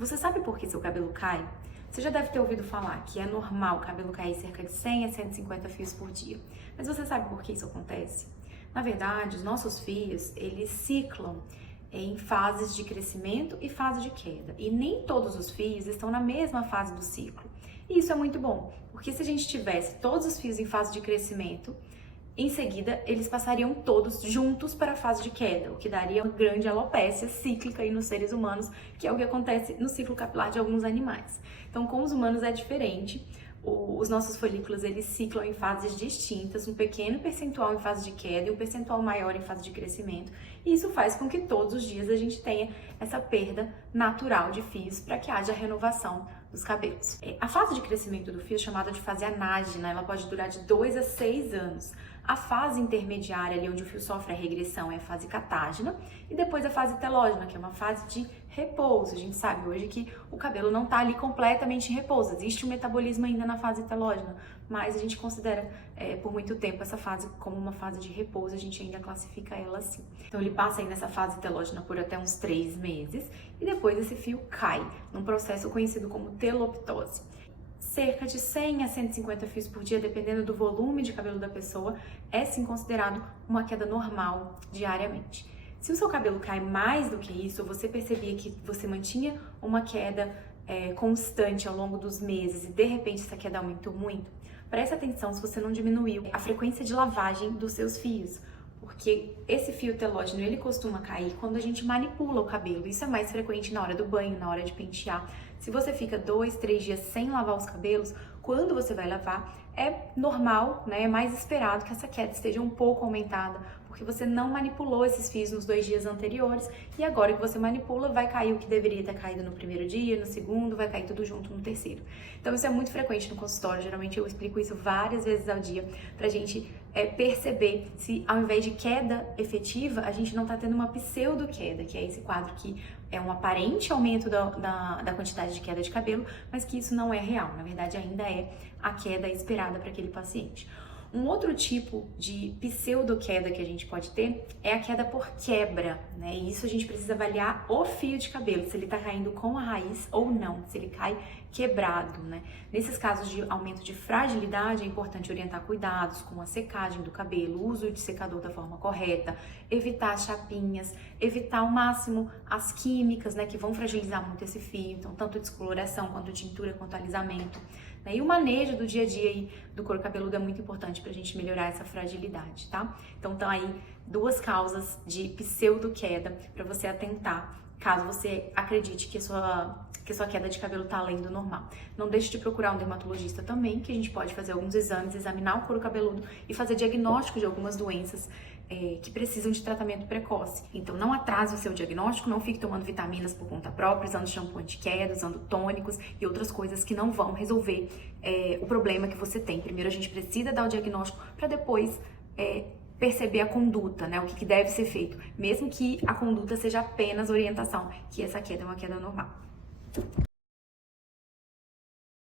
Você sabe por que seu cabelo cai? Você já deve ter ouvido falar que é normal o cabelo cair cerca de 100 a 150 fios por dia. Mas você sabe por que isso acontece? Na verdade, os nossos fios, eles ciclam em fases de crescimento e fase de queda. E nem todos os fios estão na mesma fase do ciclo. E isso é muito bom, porque se a gente tivesse todos os fios em fase de crescimento, em seguida, eles passariam todos juntos para a fase de queda, o que daria uma grande alopécia cíclica aí nos seres humanos, que é o que acontece no ciclo capilar de alguns animais. Então, com os humanos é diferente. Os nossos folículos, eles ciclam em fases distintas, um pequeno percentual em fase de queda e um percentual maior em fase de crescimento. E isso faz com que todos os dias a gente tenha essa perda natural de fios para que haja renovação dos cabelos. A fase de crescimento do fio é chamada de fase anágena, ela pode durar de 2 a 6 anos. A fase intermediária, ali onde o fio sofre a regressão, é a fase catágena, e depois a fase telógena, que é uma fase de repouso. A gente sabe hoje que o cabelo não está ali completamente em repouso, existe um metabolismo ainda na fase telógena, mas a gente considera por muito tempo essa fase como uma fase de repouso, a gente ainda classifica ela assim. Então ele passa aí nessa fase telógena por até uns 3 meses, e depois esse fio cai, num processo conhecido como teloptose. Cerca de 100 a 150 fios por dia, dependendo do volume de cabelo da pessoa, é sim considerado uma queda normal diariamente. Se o seu cabelo cai mais do que isso, você percebia que você mantinha uma queda constante ao longo dos meses e de repente essa queda aumentou muito, preste atenção se você não diminuiu a frequência de lavagem dos seus fios. Porque esse fio telógeno, ele costuma cair quando a gente manipula o cabelo. Isso é mais frequente na hora do banho, na hora de pentear. Se você fica 2, 3 dias sem lavar os cabelos, quando você vai lavar, é normal, né? É mais esperado que essa queda esteja um pouco aumentada, porque você não manipulou esses fios nos 2 dias anteriores e agora que você manipula, vai cair o que deveria ter caído no primeiro dia, no segundo, vai cair tudo junto no terceiro. Então isso é muito frequente no consultório, geralmente eu explico isso várias vezes ao dia pra gente perceber se ao invés de queda efetiva, a gente não tá tendo uma pseudo-queda, que é esse quadro que é um aparente aumento da quantidade de queda de cabelo, mas que isso não é real, na verdade ainda é a queda esperada para aquele paciente. Um outro tipo de pseudo-queda que a gente pode ter é a queda por quebra, né? E isso a gente precisa avaliar o fio de cabelo, se ele tá caindo com a raiz ou não, se ele cai quebrado, né? Nesses casos de aumento de fragilidade, é importante orientar cuidados com a secagem do cabelo, o uso de secador da forma correta, evitar as chapinhas, evitar ao máximo as químicas, né, que vão fragilizar muito esse fio, então tanto descoloração, quanto tintura, quanto alisamento. E o manejo do dia a dia aí do couro cabeludo é muito importante pra gente melhorar essa fragilidade, tá? Então estão aí 2 causas de pseudo-queda para você atentar, caso você acredite que a sua queda de cabelo tá além do normal. Não deixe de procurar um dermatologista também, que a gente pode fazer alguns exames, examinar o couro cabeludo e fazer diagnóstico de algumas doenças que precisam de tratamento precoce. Então não atrase o seu diagnóstico, não fique tomando vitaminas por conta própria, usando shampoo anti-queda, usando tônicos e outras coisas que não vão resolver o problema que você tem. Primeiro a gente precisa dar o diagnóstico para depois perceber a conduta, né? O que deve ser feito, mesmo que a conduta seja apenas orientação, que essa queda é uma queda normal.